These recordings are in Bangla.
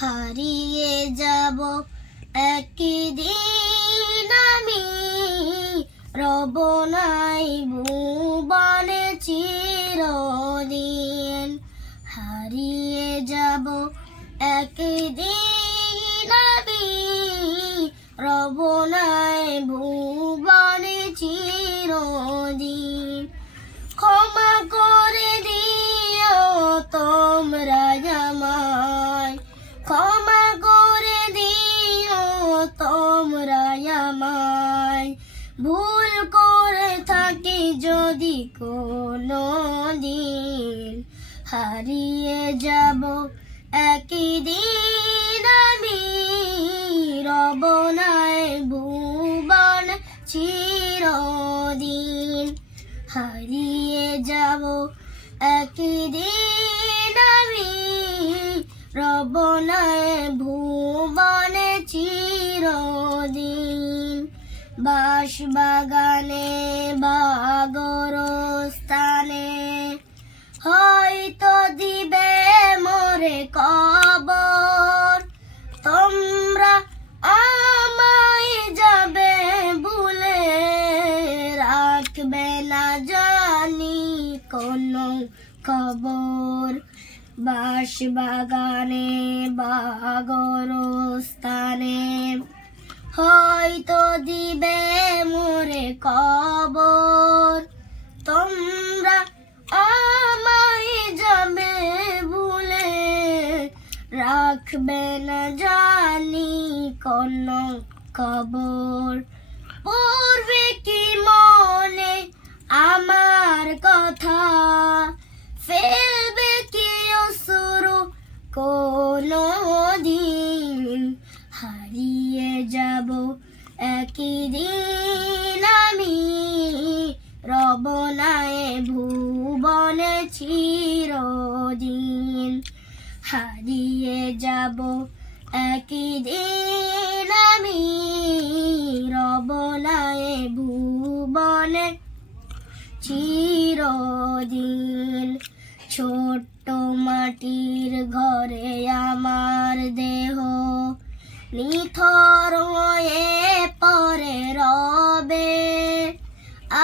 হারিয়ে যাব একদিন আমি, রব নাই ভুবনে চিরদিন। হারিয়ে যাব একদিন আমি, রব নাই ভুবনে চিরদিন। ক্ষমা করে দিও তোমরা আমায়, ক্ষমা করে দিও তোমরা আমায়। ভুল করে থাকি যদি কোনো দিন, হারিয়ে যাব একদিন আমি, রব নাই ভুবন চিরদিন। হারিয়ে যাব একদিন আমি, রব নাই ভুবনে চিরদিন। বাঁশবাগানে বা গোরস্থানে হয়তো দিবে মোরে কবর, তোমরা আমায় যাবে ভুলে, রাখবে না জানি কোনো খবর। বাঁশবাগানে বা গোরস্থানে হয়তো দিবে মোরে কবর, তোমরা আমায় যাবে ভুলে, রাখবে না জানি কোনো খবর। পড়বে কি মনে আমার কথা, ফেলবে কি অশ্রু কোনো দিন, হারিয়ে যাব একদিন আমি, রব নাই ভুবনে চিরদিন। হারিয়ে যাব একদিন আমি, রব নাই ভুবনে চিরদিন। ছোট্ট মাটির ঘরে আমার দেহ নিথর হয়ে পরে রবে,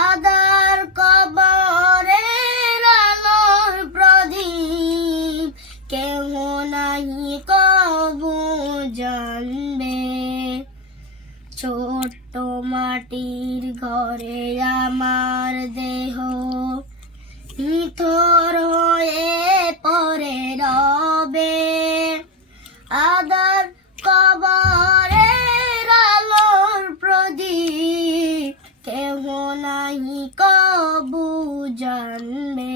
আদার কবরের আলোর প্রদীপ কেহ নাহি কবু জানবে। ছোট্ট মাটির ঘরে আমার দেহ নিথর হয়ে পরে রবে, আদার কবরের আলোর প্রদীপ কেহ নাহি কবু জানবে।